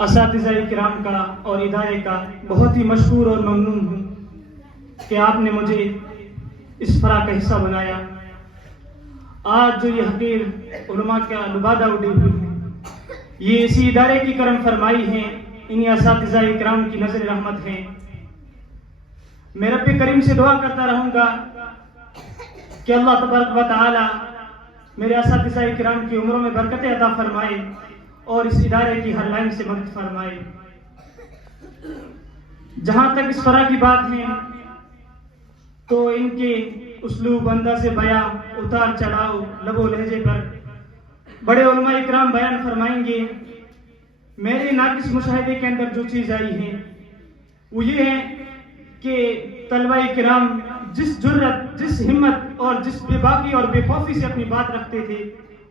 اساتذہ کرام کا اور ادارے کا بہت ہی مشکور اور ممنون ہوں کہ آپ نے مجھے اس فرح کا حصہ بنایا. آج جو یہ حقیر علماء کا لبادہ اڑی ہوئی ہیں، یہ اسی ادارے کی کرم فرمائی ہیں، انہی اساتذہ کرام کی نظر رحمت ہیں. میں رب کریم سے دعا کرتا رہوں گا کہ اللہ تبارک و تعالی میرے اساتذہ کرام کی عمروں میں برکت عطا فرمائے اور اس ادارے کی ہر لائن سے مدد فرمائے. جہاں تک اس فرح کی بات ہے تو ان کے اسلوب، انداز بیاں، اتار چڑھاؤ، لب و لہجے پر بڑے علماء اکرام بیان فرمائیں گے. میرے ناقص مشاہدے کے اندر جو چیز آئی ہے وہ یہ ہے کہ طلبہ کرام جس جرت، جس ہمت اور جس بے باکی اور بے خوفی سے اپنی بات رکھتے تھے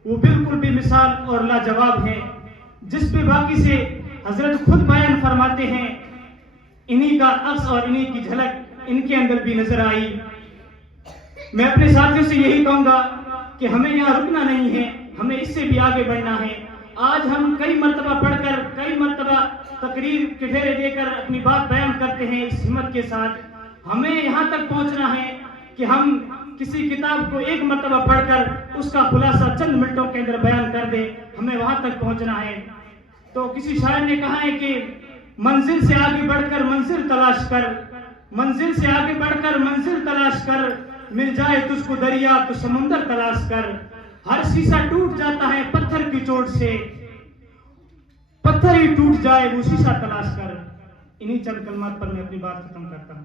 وہ بالکل بے مثال اور لاجواب ہے. جس بے باکی سے حضرت خود بیان فرماتے ہیں، انہی کا عکس اور انہی کی جھلک ان کے اندر بھی نظر آئی. میں اپنے ساتھیوں سے یہی کہوں گا کہ ہمیں یہاں رکنا نہیں ہے، ہمیں اس سے بھی آگے بڑھنا ہے. آج ہم کئی مرتبہ پڑھ کر، کئی مرتبہ تقریر کے پھیرے دے کر اپنی بات بیان کرتے ہیں اس ہمت کے ساتھ. ہمیں یہاں تک پہنچنا ہے کہ ہم کسی کتاب کو ایک مرتبہ پڑھ کر اس کا خلاصہ چند منٹوں کے اندر بیان کر دیں. ہمیں وہاں تک پہنچنا ہے. تو کسی شاعر نے کہا ہے کہ منزل سے آگے بڑھ کر منزل تلاش کر، منزل سے آگے بڑھ کر منزل تلاش کر، مل جائے تجھ کو دریا تو سمندر تلاش کر. ہر شیشہ ٹوٹ جاتا ہے پتھر کی چوٹ سے، پتھر ہی ٹوٹ جائے وہ شیشہ تلاش کر. انہی چند کلمات پر میں اپنی بات ختم کرتا ہوں.